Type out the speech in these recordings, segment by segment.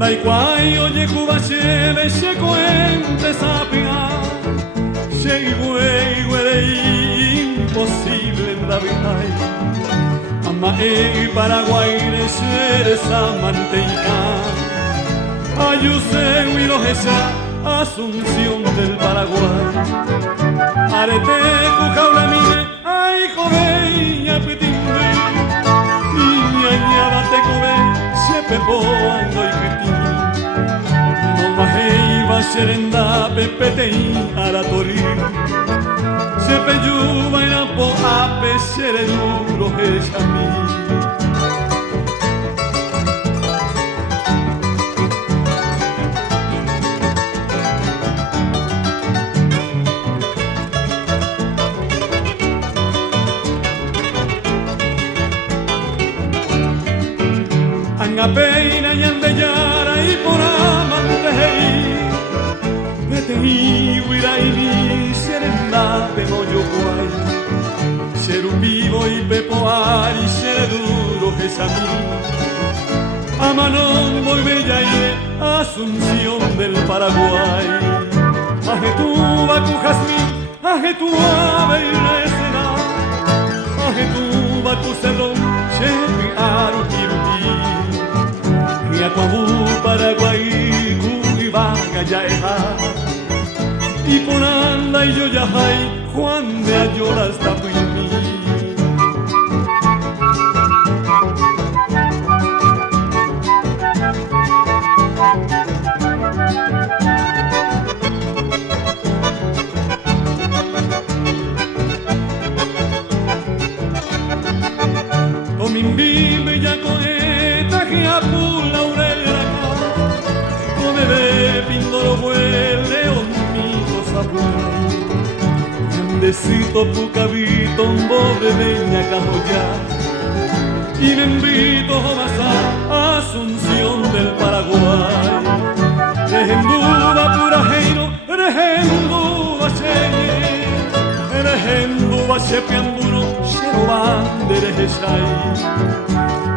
Daikwai oye Cuba cheve se cuente sapia se güey imposible en la vida ama Paraguay de ser esa manteca ayuse huilo esa Asunción del Paraguay arete cujaula mire ay joveña pitimbe niña ñabate cobe se pepo ando y critín no majei va serenda pepetei aratori se peyuba en apo ape sereno es a mí. Angapeina y andeyara y por amantei Detei huiraini serenda de moyoguay Serupivo y pepoari sereduro jesamí Amanon voy bella y Asunción del Paraguay Ajetuba cujasmín, ajetuba y resena Ajetuba tu cerrón, chepi arukiruki Yacobu, Paraguay, Cuba, Gallaeja y Ponanda y Yoyajay, Juan de Ayola hasta Puimí. Tomimbimbe ya coeta que apula Pindoro huele omito sabuay Grandecito pucabito Bobe veña cajoya Y me invito a Asunción del Paraguay Rejenduba purajeiro Rejenduba cheñe Rejenduba chepiambuno Xeroban de rejesay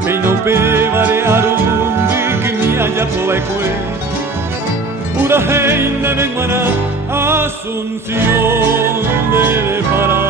Peino pebare arumbi Que mi haya poecue Pura reina de Guaná, Asunción del Paraguay.